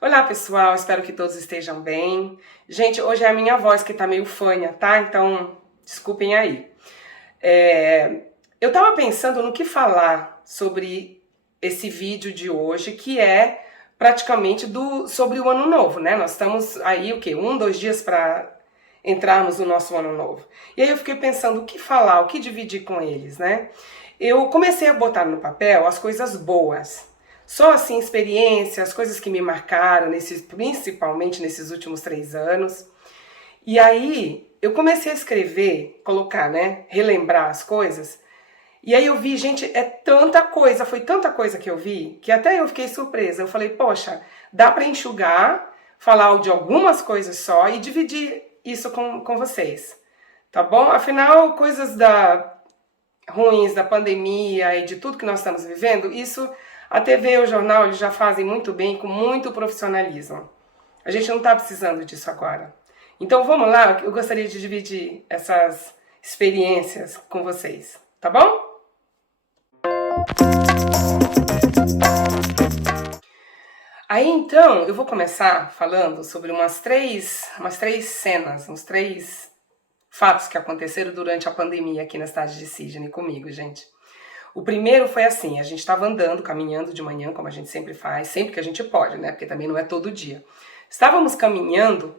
Olá pessoal, espero que todos estejam bem. Gente, hoje é a minha voz que tá meio fanha, tá? Então, desculpem aí. Eu tava pensando no que falar sobre esse vídeo de hoje, que é praticamente sobre o ano novo, né? Nós estamos aí, o quê? 2 dias para entrarmos no nosso ano novo. E aí eu fiquei pensando o que falar, o que dividir com eles, né? Eu comecei a botar no papel as coisas boas. Só assim, experiências, coisas que me marcaram, principalmente nesses últimos 3 anos. E aí eu comecei a escrever, colocar, né? Relembrar as coisas. E aí eu vi, gente, é tanta coisa, foi tanta coisa que eu vi, que até eu fiquei surpresa. Eu falei, poxa, dá para enxugar, falar de algumas coisas só e dividir isso com vocês. Tá bom? Afinal, ruins da pandemia e de tudo que nós estamos vivendo, isso a TV e o jornal eles já fazem muito bem, com muito profissionalismo. A gente não está precisando disso agora. Então vamos lá, eu gostaria de dividir essas experiências com vocês, tá bom? Aí então eu vou começar falando sobre umas três cenas, uns 3 fatos que aconteceram durante a pandemia aqui na cidade de Sydney comigo, gente. O primeiro foi assim, a gente estava andando, caminhando de manhã, como a gente sempre faz, sempre que a gente pode, né? Porque também não é todo dia. Estávamos caminhando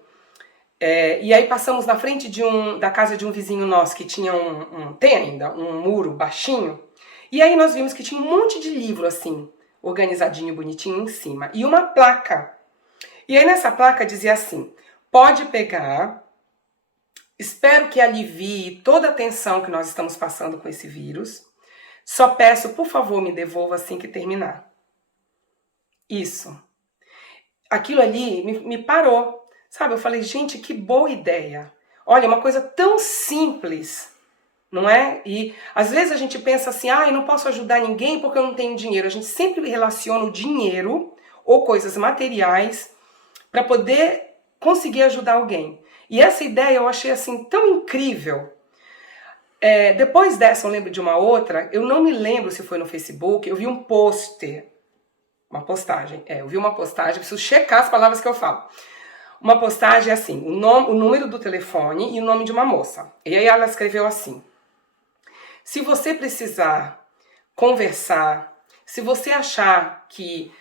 e aí passamos na frente da casa de um vizinho nosso que tinha tem ainda, um muro baixinho. E aí nós vimos que tinha um monte de livro assim, organizadinho, bonitinho em cima. E uma placa. E aí nessa placa dizia assim, pode pegar, espero que alivie toda a tensão que nós estamos passando com esse vírus. Só peço, por favor, me devolva assim que terminar. Isso. Aquilo ali me parou. Sabe, eu falei, gente, que boa ideia. Olha, uma coisa tão simples, não é? E às vezes a gente pensa assim, eu não posso ajudar ninguém porque eu não tenho dinheiro. A gente sempre relaciona o dinheiro ou coisas materiais para poder conseguir ajudar alguém. E essa ideia eu achei assim tão incrível. Depois dessa, eu lembro de uma outra, eu não me lembro se foi no Facebook, eu vi um pôster, eu vi uma postagem, preciso checar as palavras que eu falo. Uma postagem assim, o número do telefone e o nome de uma moça. E aí ela escreveu assim, se você precisar conversar, se você achar que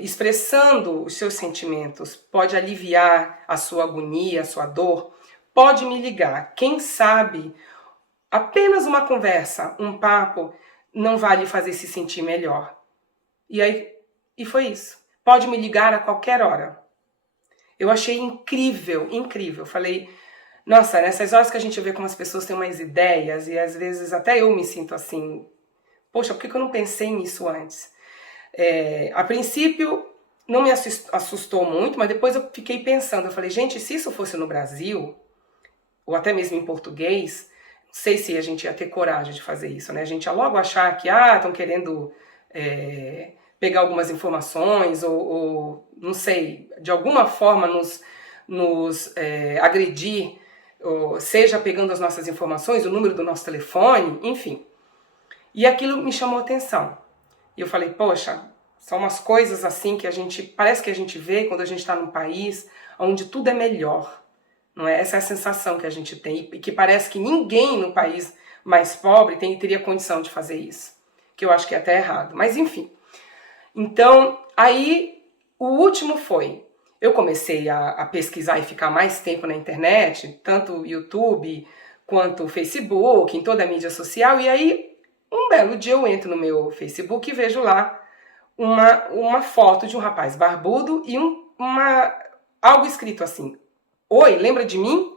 expressando os seus sentimentos pode aliviar a sua agonia, a sua dor, pode me ligar. Quem sabe apenas uma conversa, um papo, não vai lhe fazer se sentir melhor. E foi isso. Pode me ligar a qualquer hora. Eu achei incrível, incrível. Falei, nossa, nessas horas que a gente vê como as pessoas têm mais ideias, e às vezes até eu me sinto assim, poxa, por que eu não pensei nisso antes? A princípio, não me assustou muito, mas depois eu fiquei pensando, eu falei, gente, se isso fosse no Brasil, ou até mesmo em português, não sei se a gente ia ter coragem de fazer isso, né? A gente ia logo achar que, estão querendo pegar algumas informações, ou não sei, de alguma forma nos agredir, ou seja, pegando as nossas informações, o número do nosso telefone, enfim. E aquilo me chamou a atenção. E eu falei, poxa, são umas coisas assim que parece que a gente vê quando a gente está num país onde tudo é melhor. Não é? Essa é a sensação que a gente tem, e que parece que ninguém no país mais pobre teria condição de fazer isso, que eu acho que é até errado, mas enfim. Então, aí, o último foi, eu comecei a pesquisar e ficar mais tempo na internet, tanto YouTube quanto Facebook, em toda a mídia social, e aí, um belo dia eu entro no meu Facebook e vejo lá uma foto de um rapaz barbudo e algo escrito assim, oi, lembra de mim?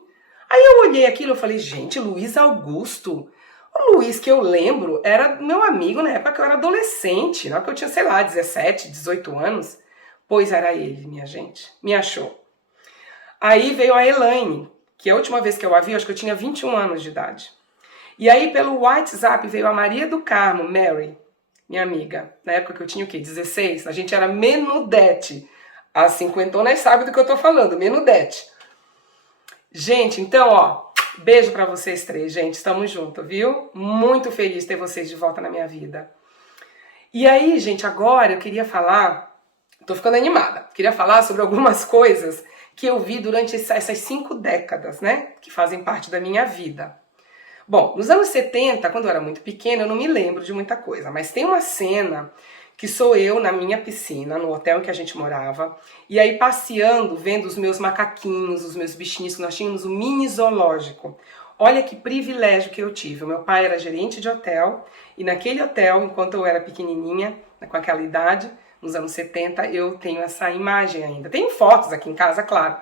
Aí eu olhei aquilo e falei, gente, Luiz Augusto. O Luiz que eu lembro era meu amigo na época que eu era adolescente, na época que eu tinha, sei lá, 17, 18 anos. Pois era ele, minha gente. Me achou. Aí veio a Elaine, que a última vez que eu a vi, acho que eu tinha 21 anos de idade. E aí pelo WhatsApp veio a Maria do Carmo, Mary, minha amiga. Na época que eu tinha o quê? 16? A gente era menudete. As cinquentonas sabem do que eu tô falando, menudete. Gente, então, beijo pra vocês 3, gente. Estamos juntos, viu? Muito feliz de ter vocês de volta na minha vida. E aí, gente, agora eu queria falar Tô ficando animada. Queria falar sobre algumas coisas que eu vi durante essas 5 décadas, né? Que fazem parte da minha vida. Bom, nos anos 70, quando eu era muito pequena, eu não me lembro de muita coisa, mas tem uma cena que sou eu na minha piscina, no hotel em que a gente morava, e aí passeando, vendo os meus macaquinhos, os meus bichinhos, que nós tínhamos um mini zoológico. Olha que privilégio que eu tive. O meu pai era gerente de hotel, e naquele hotel, enquanto eu era pequenininha, com aquela idade, nos anos 70, eu tenho essa imagem ainda. Tenho fotos aqui em casa, claro,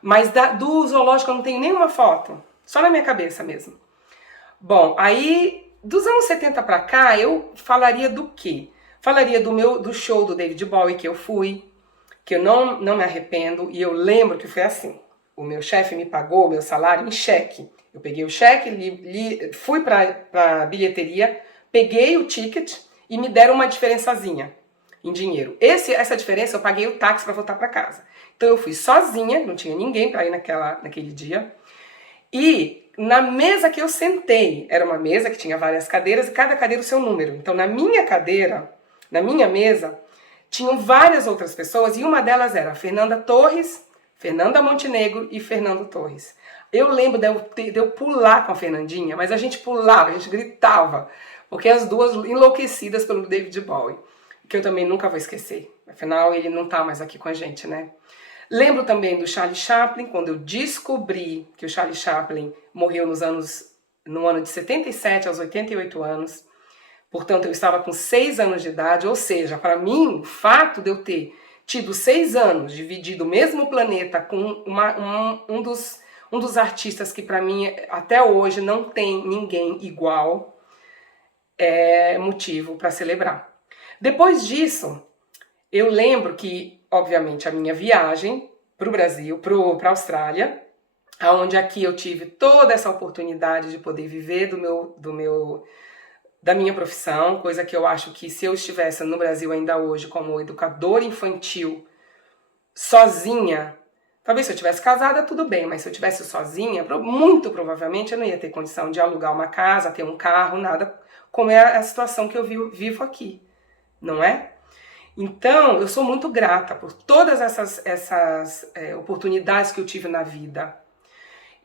mas do zoológico eu não tenho nenhuma foto, só na minha cabeça mesmo. Bom, aí dos anos 70 pra cá eu falaria do quê? Falaria do show do David Bowie que eu fui, que eu não me arrependo, e eu lembro que foi assim. O meu chefe me pagou o meu salário em cheque. Eu peguei o cheque, fui pra bilheteria, peguei o ticket e me deram uma diferençazinha em dinheiro. Essa diferença eu paguei o táxi para voltar para casa. Então eu fui sozinha, não tinha ninguém para ir naquele dia. E na mesa que eu sentei, era uma mesa que tinha várias cadeiras e cada cadeira o seu número. Então na minha cadeira, na minha mesa, tinham várias outras pessoas e uma delas era a Fernanda Torres, Fernanda Montenegro e Fernando Torres. Eu lembro de eu pular com a Fernandinha, mas a gente pulava, a gente gritava, porque as duas enlouquecidas pelo David Bowie, que eu também nunca vou esquecer. Afinal, ele não tá mais aqui com a gente, né? Lembro também do Charlie Chaplin, quando eu descobri que o Charlie Chaplin morreu no ano de 77 aos 88 anos. Portanto, eu estava com 6 anos de idade, ou seja, para mim, o fato de eu ter tido 6 anos, dividido o mesmo planeta com um dos artistas que para mim até hoje não tem ninguém igual, é motivo para celebrar. Depois disso, eu lembro que, obviamente, a minha viagem para o Brasil, para a Austrália, onde aqui eu tive toda essa oportunidade de poder viver da minha profissão, coisa que eu acho que se eu estivesse no Brasil ainda hoje como educadora infantil, sozinha, talvez se eu tivesse casada tudo bem, mas se eu tivesse sozinha, muito provavelmente eu não ia ter condição de alugar uma casa, ter um carro, nada, como é a situação que eu vivo aqui, não é? Então, eu sou muito grata por todas essas oportunidades que eu tive na vida.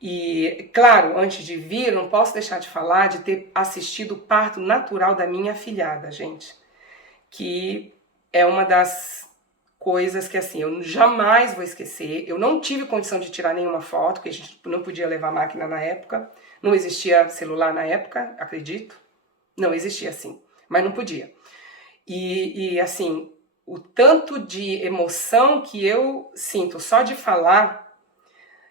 E, claro, antes de vir, não posso deixar de falar de ter assistido o parto natural da minha afilhada, gente. Que é uma das coisas que, assim, eu jamais vou esquecer. Eu não tive condição de tirar nenhuma foto, porque a gente não podia levar máquina na época. Não existia celular na época, acredito. Não existia, sim, mas não podia. E assim, o tanto de emoção que eu sinto só de falar,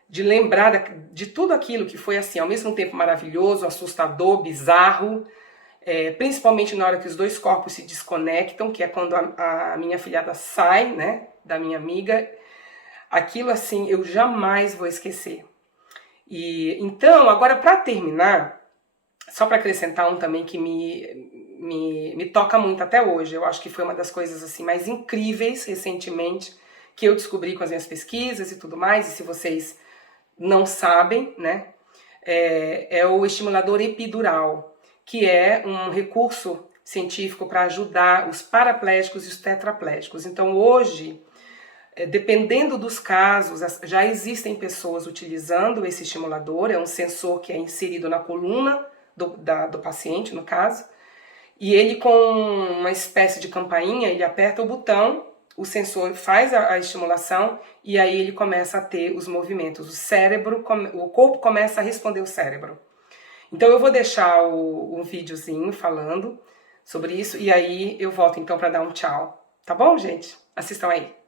de lembrar de tudo aquilo que foi assim, ao mesmo tempo maravilhoso, assustador, bizarro, principalmente na hora que os dois corpos se desconectam, que é quando a minha afilhada sai, né, da minha amiga, aquilo assim eu jamais vou esquecer. E então, agora para terminar, só para acrescentar um também que me toca muito até hoje, eu acho que foi uma das coisas assim mais incríveis recentemente que eu descobri com as minhas pesquisas e tudo mais, e se vocês não sabem, né, é o estimulador epidural, que é um recurso científico para ajudar os paraplégicos e os tetraplégicos. Então hoje, dependendo dos casos, já existem pessoas utilizando esse estimulador, é um sensor que é inserido na coluna do paciente, no caso, e ele com uma espécie de campainha, ele aperta o botão, o sensor faz a estimulação e aí ele começa a ter os movimentos. O corpo começa a responder o cérebro. Então eu vou deixar um videozinho falando sobre isso e aí eu volto então para dar um tchau. Tá bom, gente? Assistam aí.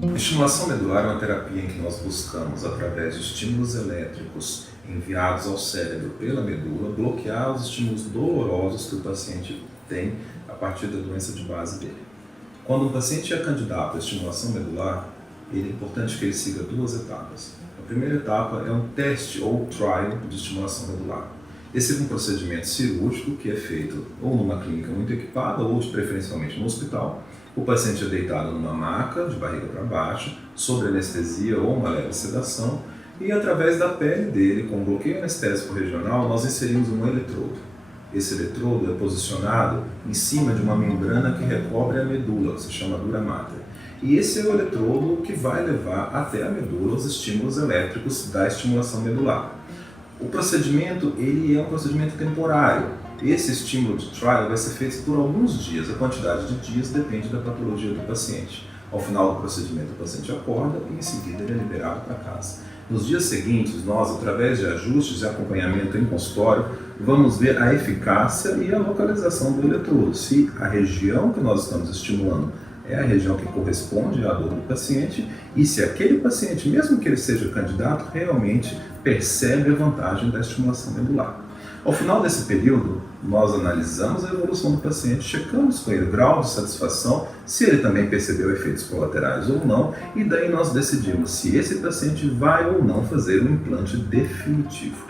A estimulação medular é uma terapia em que nós buscamos, através de estímulos elétricos enviados ao cérebro pela medula, bloquear os estímulos dolorosos que o paciente tem a partir da doença de base dele. Quando um paciente é candidato à estimulação medular, é importante que ele siga 2 etapas. A primeira etapa é um teste ou trial de estimulação medular. Esse é um procedimento cirúrgico que é feito ou numa clínica muito equipada ou preferencialmente no hospital. O paciente é deitado numa maca, de barriga para baixo, sob anestesia ou uma leve sedação, e através da pele dele, com um bloqueio anestésico regional, nós inserimos um eletrodo. Esse eletrodo é posicionado em cima de uma membrana que recobre a medula, que se chama dura mater. E esse é o eletrodo que vai levar até a medula os estímulos elétricos da estimulação medular. O procedimento ele é um procedimento temporário. Esse estímulo de trial vai ser feito por alguns dias. A quantidade de dias depende da patologia do paciente. Ao final do procedimento, o paciente acorda e em seguida ele é liberado para casa. Nos dias seguintes, nós, através de ajustes e acompanhamento em consultório, vamos ver a eficácia e a localização do eletrodo. Se a região que nós estamos estimulando é a região que corresponde à dor do paciente e se aquele paciente, mesmo que ele seja candidato, realmente percebe a vantagem da estimulação medular. Ao final desse período, nós analisamos a evolução do paciente, checamos com ele o grau de satisfação, se ele também percebeu efeitos colaterais ou não, e daí nós decidimos se esse paciente vai ou não fazer um implante definitivo.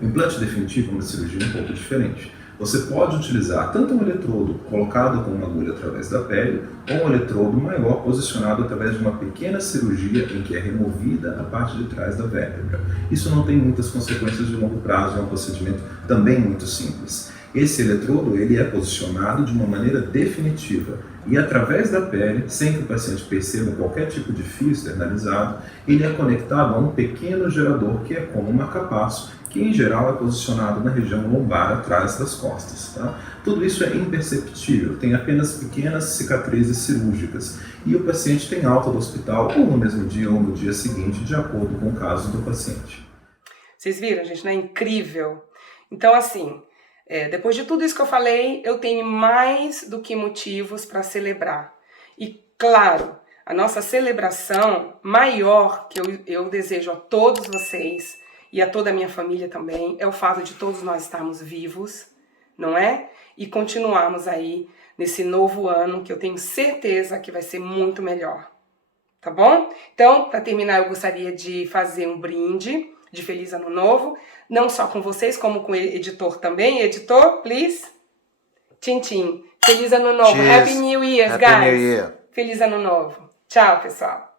O implante definitivo é uma cirurgia um pouco diferente. Você pode utilizar tanto um eletrodo colocado com uma agulha através da pele, ou um eletrodo maior posicionado através de uma pequena cirurgia em que é removida a parte de trás da vértebra. Isso não tem muitas consequências de longo prazo, é um procedimento também muito simples. Esse eletrodo ele é posicionado de uma maneira definitiva e através da pele, sem que o paciente perceba qualquer tipo de fio externalizado, ele é conectado a um pequeno gerador que é como um marca-passo, que em geral é posicionado na região lombar atrás das costas. Tá? Tudo isso é imperceptível, tem apenas pequenas cicatrizes cirúrgicas e o paciente tem alta do hospital ou no mesmo dia ou no dia seguinte, de acordo com o caso do paciente. Vocês viram, gente, não é incrível? Então, assim, depois de tudo isso que eu falei, eu tenho mais do que motivos para celebrar. E, claro, a nossa celebração maior que eu desejo a todos vocês e a toda a minha família também, é o fato de todos nós estarmos vivos, não é? E continuarmos aí nesse novo ano, que eu tenho certeza que vai ser muito melhor, tá bom? Então, para terminar, eu gostaria de fazer um brinde de Feliz Ano Novo, não só com vocês, como com o editor também. Editor, please. Tchim, tchim. Feliz Ano Novo. Cheers. Happy New Year, Happy guys. New Year. Feliz Ano Novo. Tchau, pessoal.